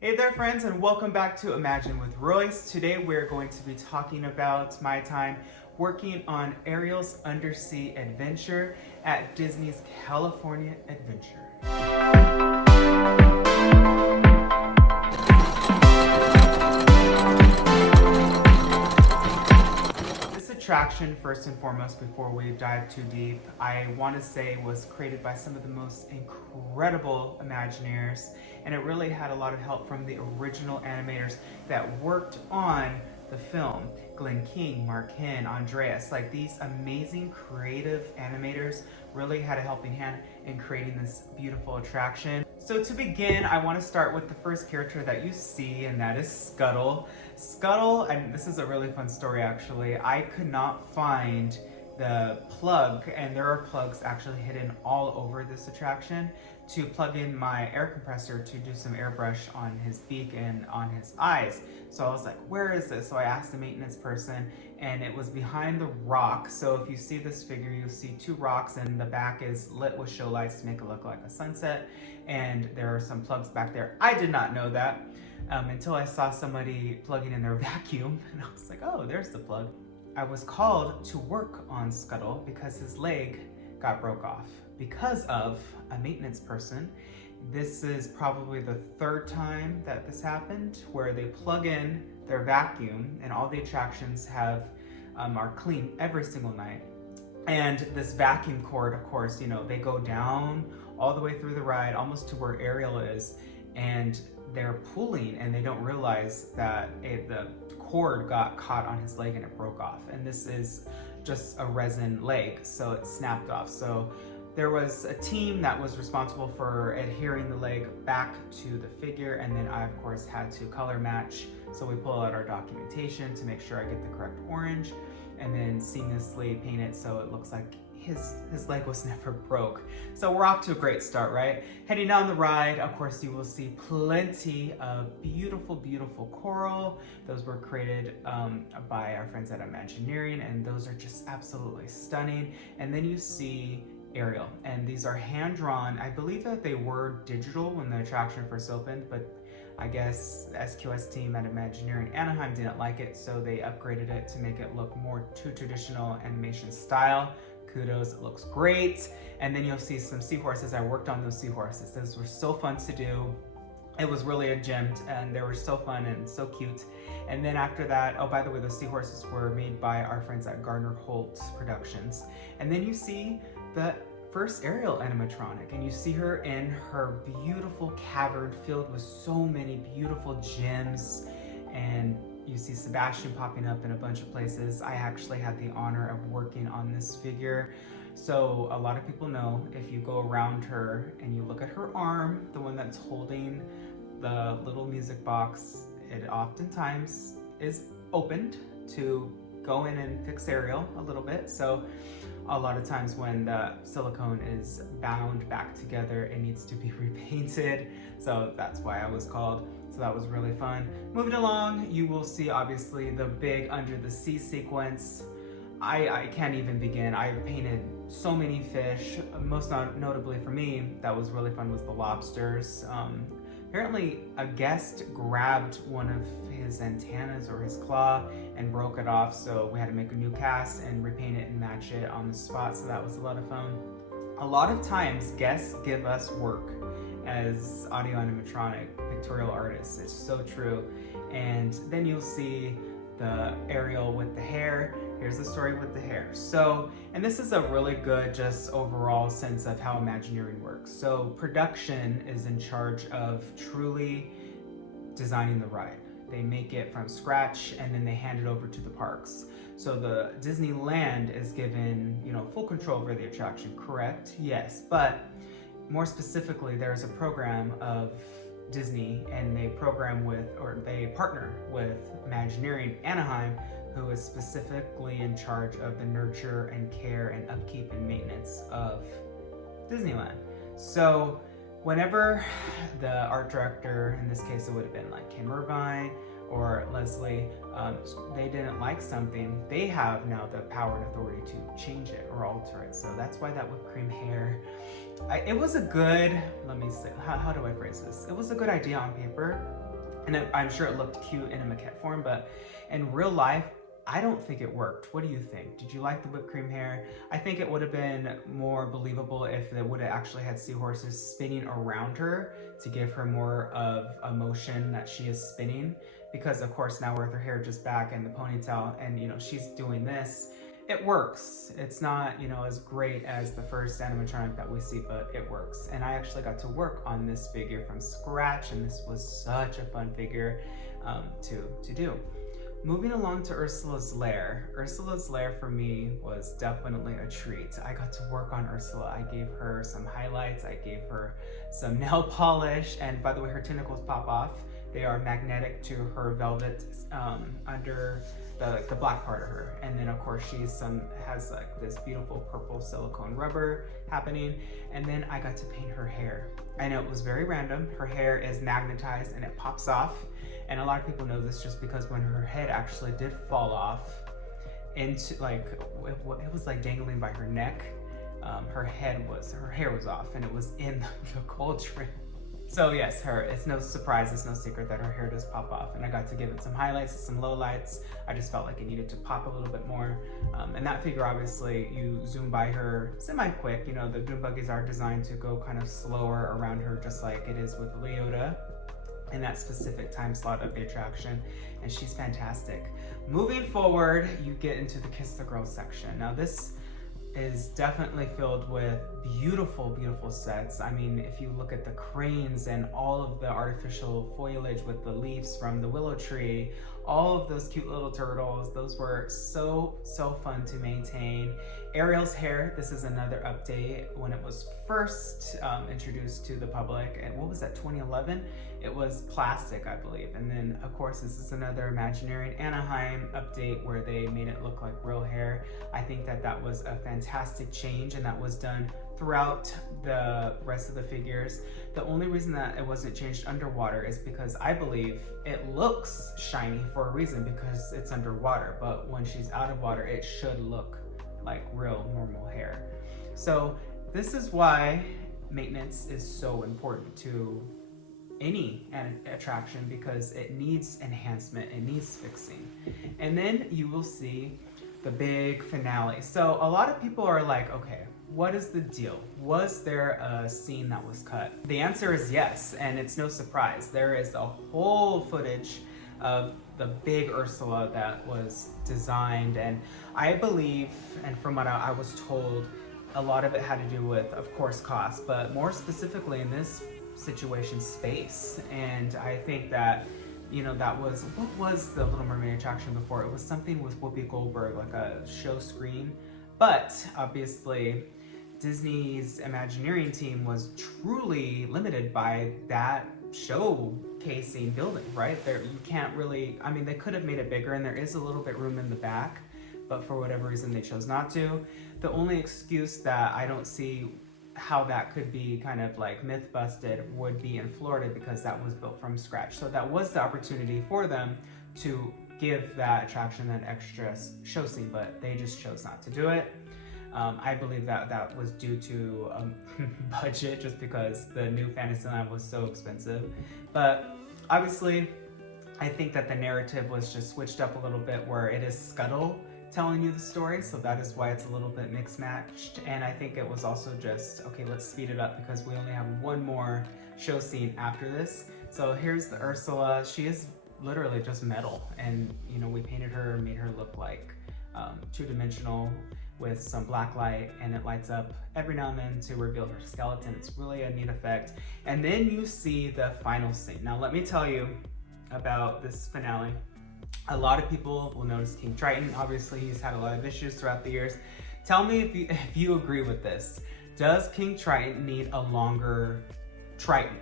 Hey there friends, and welcome back to Imagine with Royce. Today we're going to be talking about my time working on Ariel's Undersea Adventure at Disney's California Adventure. This attraction, first and foremost, before we dive too deep, I want to say was created by some of the most incredible Imagineers, and it really had a lot of help from the original animators that worked on the film. Glenn King, Mark Hinn, Andreas, like these amazing creative animators really had a helping hand in creating this beautiful attraction. So to begin, I want to start with the first character that you see, and that is Scuttle. Scuttle, and this is a really fun story actually, I could not find the plug, and there are plugs actually hidden all over this attraction, to plug in my air compressor to do some airbrush on his beak and on his eyes. So I was like, where is this? So I asked the maintenance person, and it was behind the rock. So if you see this figure, you'll see two rocks, and the back is lit with show lights to make it look like a sunset, and there are some plugs back there. I did not know that until I saw somebody plugging in their vacuum, and I was like, oh, there's the plug. I was called to work on Scuttle because his leg got broke off because of a maintenance person. This is probably the third time that this happened, where they plug in their vacuum, and all the attractions have are clean every single night. And this vacuum cord, of course, you know, they go down all the way through the ride, almost to where Ariel is, and they're pulling, and they don't realize that the cord got caught on his leg and it broke off. And this is just a resin leg, so it snapped off. So there was a team that was responsible for adhering the leg back to the figure, and then I, of course, had to color match. So we pull out our documentation to make sure I get the correct orange, and then seamlessly paint it so it looks like his leg was never broke. So we're off to a great start, right? Heading down the ride, of course, you will see plenty of beautiful, beautiful coral. Those were created by our friends at Imagineering, and those are just absolutely stunning. And then you see Ariel, and these are hand-drawn. I believe that they were digital when the attraction first opened, but I guess the SQS team at Imagineering Anaheim didn't like it, so they upgraded it to make it look more to traditional animation style. Kudos, it looks great. And then you'll see some seahorses. I worked on those seahorses. Those were so fun to do. It was really a gem, and they were so fun and so cute. And then after that, oh, by the way, those seahorses were made by our friends at Gardner Holt Productions. And then you see the first Ariel animatronic, and you see her in her beautiful cavern filled with so many beautiful gems, and you see Sebastian popping up in a bunch of places. I actually had the honor of working on this figure. So a lot of people know, if you go around her and you look at her arm, the one that's holding the little music box, it oftentimes is opened to go in and fix Ariel a little bit. So a lot of times when the silicone is bound back together, it needs to be repainted. So that's why I was called. So that was really fun. Moving along, you will see obviously the big under the sea sequence. I can't even begin. I painted so many fish. Most notably for me, that was really fun, was the lobsters. Apparently a guest grabbed one of his antennas or his claw and broke it off, so we had to make a new cast and repaint it and match it on the spot, so that was a lot of fun. A lot of times guests give us work as audio animatronic pictorial artists. It's so true. And then you'll see the Ariel with the hair. Here's the story with the hair. So, and this is a really good just overall sense of how Imagineering works. So production is in charge of truly designing the ride. They make it from scratch, and then they hand it over to the parks. So the Disneyland is given, you know, full control over the attraction, correct? Yes, but more specifically, there's a program of Disney, and they program with, or they partner with Imagineering Anaheim, who is specifically in charge of the nurture and care and upkeep and maintenance of Disneyland. So whenever the art director, in this case it would have been like Kim Irvine or Leslie, they didn't like something, they have now the power and authority to change it or alter it. So that's why that whipped cream hair, it was a good, let me say, how do I phrase this? It was a good idea on paper, And I'm sure it looked cute in a maquette form, but in real life, I don't think it worked. What do you think? Did you like the whipped cream hair? I think it would have been more believable if it would have actually had seahorses spinning around her to give her more of a motion that she is spinning. Because of course now with her hair just back and the ponytail and she's doing this, it works. It's not, as great as the first animatronic that we see, but it works. And I actually got to work on this figure from scratch, and this was such a fun figure to do. Moving along to Ursula's lair. Ursula's lair for me was definitely a treat. I got to work on Ursula. I gave her some highlights, I gave her some nail polish, and by the way, her tentacles pop off. They are magnetic to her velvet under the black part of her. And then of course she has like this beautiful purple silicone rubber happening. And then I got to paint her hair. I know it was very random. Her hair is magnetized and it pops off. And a lot of people know this just because when her head actually did fall off into it was like dangling by her neck. Her hair was off and it was in the cauldron. So yes, it's no surprise, it's no secret that her hair does pop off, and I got to give it some highlights, some lowlights. I just felt like it needed to pop a little bit more. And that figure, obviously, you zoom by her semi-quick. The dune buggies are designed to go kind of slower around her, just like it is with Leota in that specific time slot of the attraction, and she's fantastic. Moving forward, you get into the Kiss the Girl section. Now this is definitely filled with beautiful, beautiful sets. I mean, if you look at the cranes and all of the artificial foliage with the leaves from the willow tree, all of those cute little turtles, those were so fun to maintain. Ariel's hair, this is another update. When it was first introduced to the public, and what was that, 2011? It was plastic, I believe. And then of course, this is another Imagineering Anaheim update where they made it look like real hair. I think that was a fantastic change, and that was done throughout the rest of the figures. The only reason that it wasn't changed underwater is because I believe it looks shiny for a reason, because it's underwater, but when she's out of water, it should look like real normal hair. So this is why maintenance is so important to any attraction, because it needs enhancement, it needs fixing. And then you will see the big finale. So a lot of people are like, okay, what is the deal? Was there a scene that was cut? The answer is yes, and it's no surprise. There is a whole footage of the big Ursula that was designed, and I believe, and from what I was told, a lot of it had to do with, of course, cost, but more specifically in this situation, space. And I think that that was, what was the Little Mermaid attraction before? It was something with Whoopi Goldberg, like a show screen. But obviously, Disney's Imagineering team was truly limited by that showcasing building, right? You can't really, I mean, they could have made it bigger, and there is a little bit room in the back, but for whatever reason, they chose not to. The only excuse that I don't see how that could be kind of like myth busted would be in Florida, because that was built from scratch. So that was the opportunity for them to give that attraction an extra show scene, but they just chose not to do it. I believe that was due to budget, just because the new Fantasyland was so expensive. But obviously, I think that the narrative was just switched up a little bit, where it is Scuttle telling you the story, so that is why it's a little bit mixed matched. And I think it was also just, okay, let's speed it up because we only have one more show scene after this. So here's the Ursula. She is literally just metal, and we painted her and made her look like two-dimensional with some black light, and it lights up every now and then to reveal her skeleton. It's really a neat effect. And then you see the final scene. Now let me tell you about this finale. A lot of people will notice King Triton. Obviously, he's had a lot of issues throughout the years. Tell me if you agree with this. Does King Triton need a longer Triton?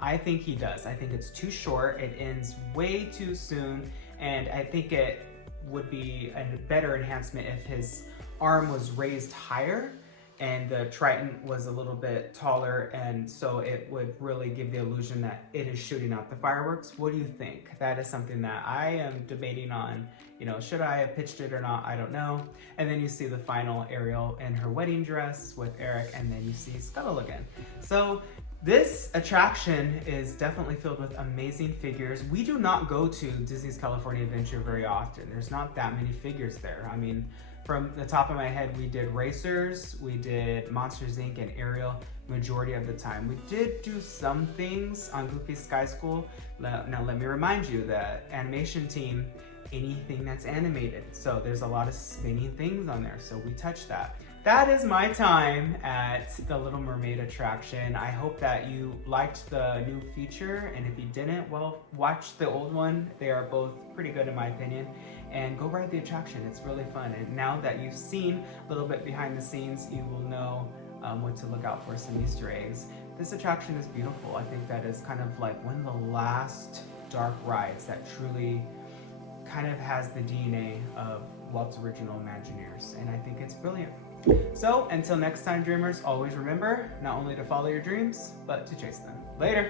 I think he does. I think it's too short. It ends way too soon. And I think it would be a better enhancement if his arm was raised higher and the Triton was a little bit taller, and so it would really give the illusion that it is shooting out the fireworks. What do you think? That is something that I am debating on. Should I have pitched it or not? I don't know. And then you see the final Ariel in her wedding dress with Eric, and then you see Scuttle again. So This attraction is definitely filled with amazing figures. We do not go to Disney's California Adventure very often. There's not that many figures there. I mean, from the top of my head, we did Racers, we did Monsters Inc. and Ariel majority of the time. We did do some things on Goofy Sky School. Now let me remind you, the animation team, anything that's animated. So there's a lot of spinning things on there, so we touched that. That is my time at the Little Mermaid attraction. I hope that you liked the new feature, and if you didn't, well, watch the old one. They are both pretty good in my opinion, and go ride the attraction. It's really fun, and now that you've seen a little bit behind the scenes, you will know what to look out for, some Easter eggs. This attraction is beautiful. I think that is kind of like one of the last dark rides that truly kind of has the DNA of Walt's original Imagineers, and I think it's brilliant. So until next time, dreamers, always remember not only to follow your dreams, but to chase them. Later.